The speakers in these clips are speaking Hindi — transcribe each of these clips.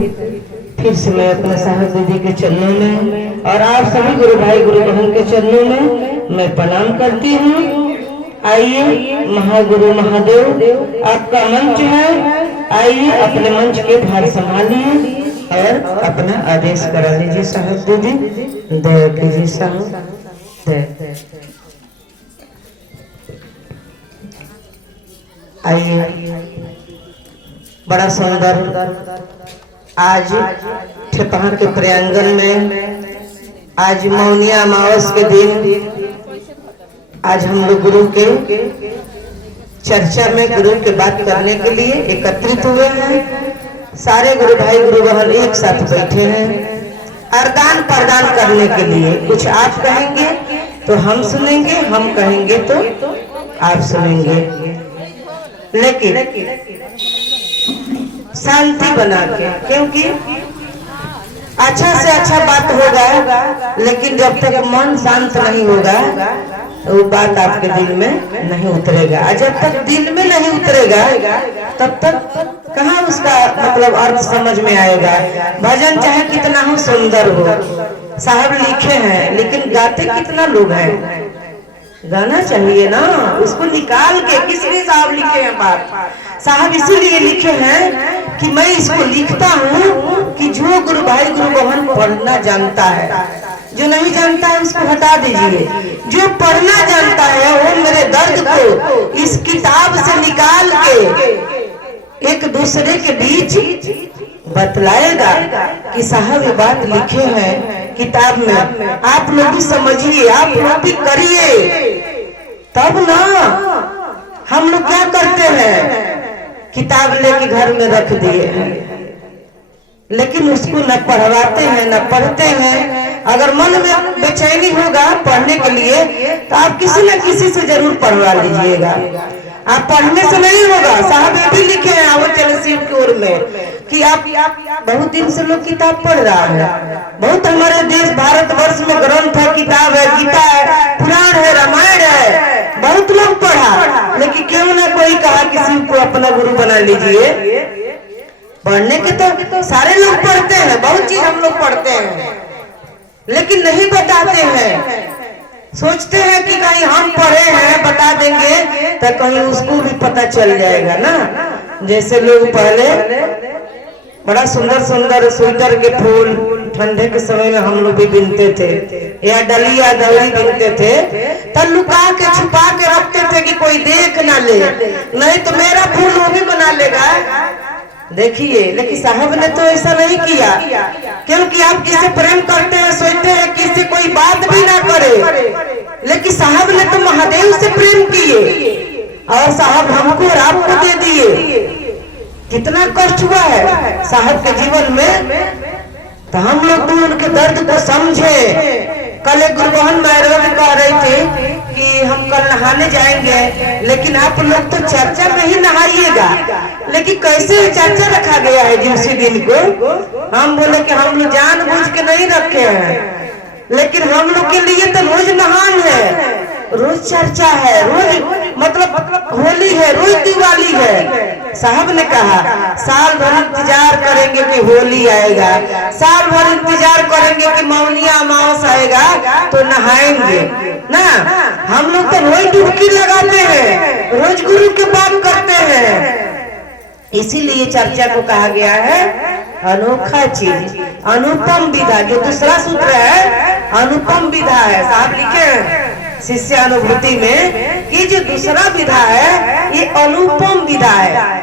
फिर से मैं अपने साहब दीदी के चरणों में और आप सभी गुरु भाई गुरु बहन के चरणों में मैं प्रणाम करती हूँ। आइए महागुरु महादेव आपका मंच है, आइए अपने मंच के भार संभालिए और अपना आदेश करा लीजिए। साहब दीदी दया कीजिए। साहब आइए। बड़ा सुंदर आज ठेपहा के प्रांगण में आज मौनिया अमावस के दिन आज हम लोग गुरु के चर्चा में गुरु के बात करने के लिए एकत्रित हुए हैं। सारे गुरु भाई गुरु बहन एक साथ बैठे हैं अरदान प्रदान करने के लिए। कुछ आप कहेंगे तो हम सुनेंगे, हम कहेंगे तो आप सुनेंगे, लेकिन शांति बना के, क्योंकि अच्छा से अच्छा बात होगा, लेकिन जब तक मन शांत नहीं होगा तो वो बात आपके दिल में नहीं उतरेगा। और जब तक दिल में नहीं उतरेगा तब तक कहाँ उसका मतलब अर्थ समझ में आएगा। भजन चाहे कितना हो सुंदर हो, साहब लिखे हैं, लेकिन गाते कितना लोग हैं। गाना चाहिए ना, उसको निकाल के किसने साहब लिखे हैं बात। साहब इसीलिए लिखे हैं कि मैं इसको लिखता हूँ कि जो गुरु भाई गुरु बहन पढ़ना जानता है, जो नहीं जानता है उसको हटा दीजिए। जो पढ़ना जानता है वो मेरे दर्द को इस किताब से निकाल के एक दूसरे के बीच बतलाएगा कि साहब ये बात लिखे हैं किताब में, आप लोग भी समझिए, आप लोग भी करिए। तब ना हम लोग क्या करते हैं, किताब लेके घर में रख दिए हैं, लेकिन उसको न पढ़वाते हैं न पढ़ते हैं। अगर मन में बेचैनी होगा पढ़ने के लिए तो आप किसी न किसी से जरूर पढ़वा लीजिएगा। आप पढ़ने से नहीं होगा। साहब ये भी लिखे हैं आवो चले शिव की ओर में कि आप बहुत दिन से लोग किताब पढ़ रहा है, बहुत हमारे देश भारतवर्ष में ग्रंथ है, किताब है, गीता है, पुराण है, रामायण है, बहुत लोग पढ़ा, लेकिन क्यों ना कोई कहा किसी को अपना गुरु बना लीजिए। पढ़ने के तो सारे लोग पढ़ते हैं, बहुत चीज हम लोग पढ़ते हैं, लेकिन नहीं बताते हैं। सोचते हैं कि कहीं हम पढ़े हैं बता देंगे तो कहीं उसको भी पता चल जाएगा ना। जैसे लोग पहले बड़ा सुंदर सुंदर स्वेटर के फूल ठंडे के समय में हम लोग भी बिनते थे, या डलिया दौरी बिनते थे, तब लुका के छुपा के रखते थे कि कोई देख ना ले, नहीं तो मेरा फूल वो भी बना लेगा। देखिए, लेकिन साहब ने तो ऐसा नहीं किया, क्योंकि आप किसी प्रेम करते हैं सोचते हैं कि इससे कोई बात भी ना करे, लेकिन साहब ने तो महादेव से प्रेम किए और साहब हमको और आपको दे दिए। कितना कष्ट हुआ है साहब के जीवन में, तो हम लोग तो उनके दर्द को समझे। कल एक गुरु बहन मैरोज कह रही थी कि हम कल नहाने जाएंगे, लेकिन आप लोग तो चर्चा में ही नहाइएगा, लेकिन कैसे चर्चा रखा गया है जी उसी दिन को। हम बोले कि हम लोग जानबूझ के नहीं रखे हैं, लेकिन हम लोग के लिए तो रोज नहान है, रोज चर्चा है, रोज मतलब होली है, रोज दिवाली है। साहब ने कहा साल भर इंतजार करेंगे कि होली आएगा, साल भर इंतजार करेंगे कि मौनिया अमावस आएगा तो नहाएंगे ना। हम लोग तो रोज डुबकी लगाते हैं, रोज गुरु की बात करते हैं। इसीलिए चर्चा को कहा गया है अनोखा चीज, अनुपम विधा। जो दूसरा सूत्र है अनुपम विधा है, साहब लिखे हैं शिष्यानुभूति में कि जो दूसरा विधा है ये अनुपम विधा है।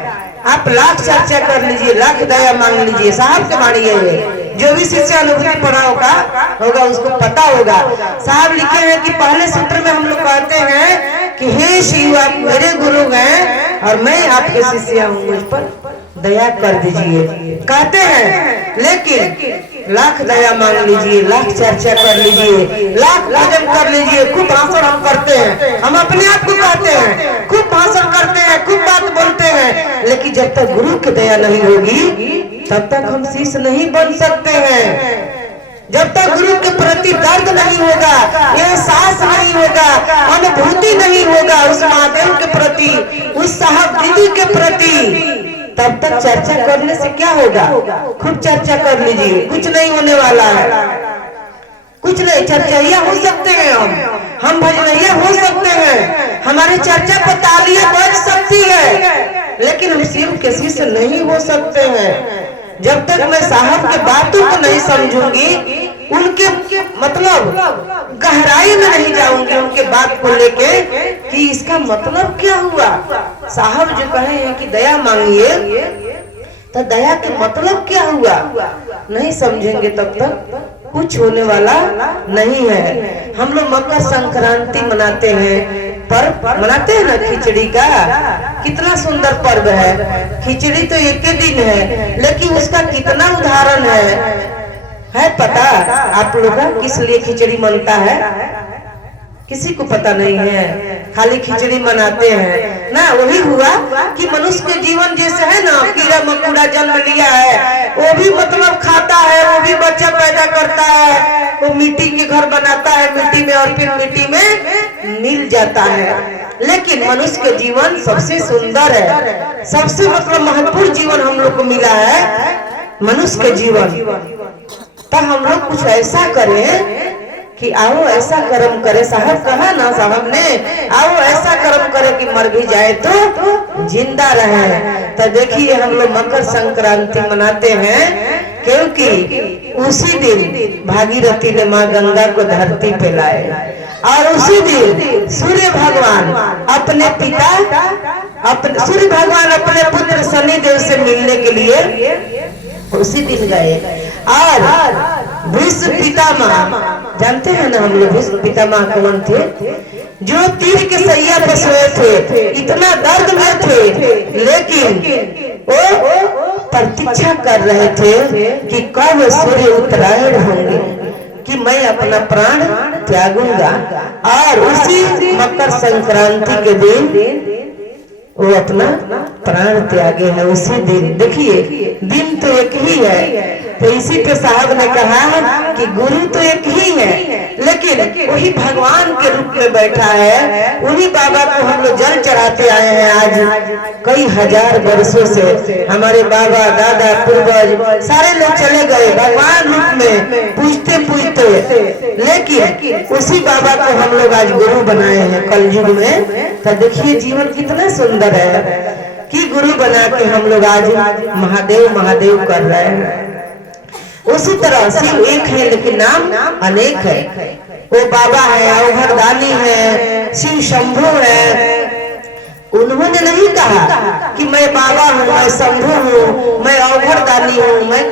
आप लाख चर्चा कर लीजिए, लाख दया मांग लीजिए, साहब के मानिए, जो भी शिष्यानुभूति पढ़ा होगा उसको पता होगा। साहब लिखे हैं कि पहले सूत्र में हम लोग कहते हैं कि हे शिव आप मेरे गुरु हैं और मैं आपके शिष्य हूँ, मुझ पर दया कर दीजिए कहते हैं। लेकिन लाख दया मांग लीजिए, लाख चर्चा कर लीजिए, लाख भजन कर लीजिए, खूब भाषण हम करते हैं, हम अपने आप को कहते हैं खूब भाषण करते हैं, खूब बात बोलते हैं, लेकिन जब तक गुरु की दया नहीं होगी तब तक हम शिष्य नहीं बन सकते हैं। जब तक गुरु के प्रति दर्द नहीं होगा, एहसास नहीं होगा, अनुभूति नहीं होगा उस महादेव के प्रति, उस साहब दीदी के प्रति, तब तक चर्चा करने से क्या होगा? खूब चर्चा कर लीजिए, कुछ नहीं होने वाला है, कुछ नहीं। चर्चैया हो सकते हैं, हम भजनैया हो सकते हैं, हमारे चर्चा पर तालियां बज सकती है, लेकिन हम शिव के शिष्य नहीं हो सकते हैं। जब तक मैं साहब के बातों को नहीं समझूंगी, उनके मतलब गहराई में नहीं जाऊंगी, उनके बात को लेके कि इसका मतलब क्या हुआ। साहब जो कहे हैं कि दया मांगिए, तो दया के मतलब क्या हुआ नहीं समझेंगे तब तक कुछ होने वाला नहीं है। हम लोग मकर संक्रांति मनाते हैं, पर्व मनाते हैं ना खिचड़ी का, कितना सुंदर पर्व है। खिचड़ी तो एक ही दिन है, लेकिन उसका कितना उदाहरण है पता आप लोग का? किस लिए खिचड़ी बनता है किसी को पता नहीं है, खाली खिचड़ी मनाते हैं ना। वही हुआ कि मनुष्य के जीवन जैसे है ना, कीड़ा मकोड़ा जन्म लिया है, वो भी मतलब खाता है, वो भी बच्चा पैदा करता है, वो मिट्टी के घर बनाता है मिट्टी में, और फिर मिट्टी में मिल जाता है। लेकिन मनुष्य के जीवन सबसे सुंदर है, सबसे मतलब महत्वपूर्ण जीवन हम लोग को मिला है मनुष्य के जीवन। तो हम लोग कुछ ऐसा करें कि आओ ऐसा कर्म करे, साहब कहा ना साहब ने, आओ ऐसा कर्म करे कि मर भी जाए तो जिंदा रहे। तो देखिए हम लोग मकर संक्रांति मनाते हैं, क्योंकि उसी दिन भागीरथी ने माँ गंगा को धरती पे लाए, और उसी दिन सूर्य भगवान अपने पिता सूर्य भगवान अपने पुत्र शनिदेव से मिलने के लिए उसी दिन गए। और विश्व पितामह जानते हैं ना हम लोग, विश्व पितामह कौन थे? जो तीर के सैया पर सोए थे, इतना दर्द में थे, लेकिन वो प्रतीक्षा कर रहे थे कि कब सूर्य उत्तरायण होंगे, कि मैं अपना प्राण त्यागूंगा। और उसी मकर संक्रांति के दिन वो अपना प्राण त्यागे है। उसी दिन देखिए, दिन तो एक ही है, तो इसी पे साहब ने कहा कि गुरु तो एक ही है, लेकिन वही भगवान के रूप में बैठा है। उन्हीं बाबा को हम लोग जल चढ़ाते आए हैं आज कई हजार वर्षों से। हमारे बाबा दादा पूर्वज सारे लोग चले गए भगवान रूप में पूजते पूजते, लेकिन उसी बाबा को हम लोग आज गुरु बनाए हैं कलयुग में। तो देखिए जीवन कितना सुंदर है कि गुरु बना के हम लोग आज महादेव महादेव कर रहे हैं। उसी तरह शिव एक है, लेकिन नाम अनेक है। वो बाबा है, अवघरदानी है, शिव शंभु है। उन्होंने नहीं कहा कि मैं बाबा हूँ, मैं शंभु हूँ, मैं अवघरदानी हूँ, मैं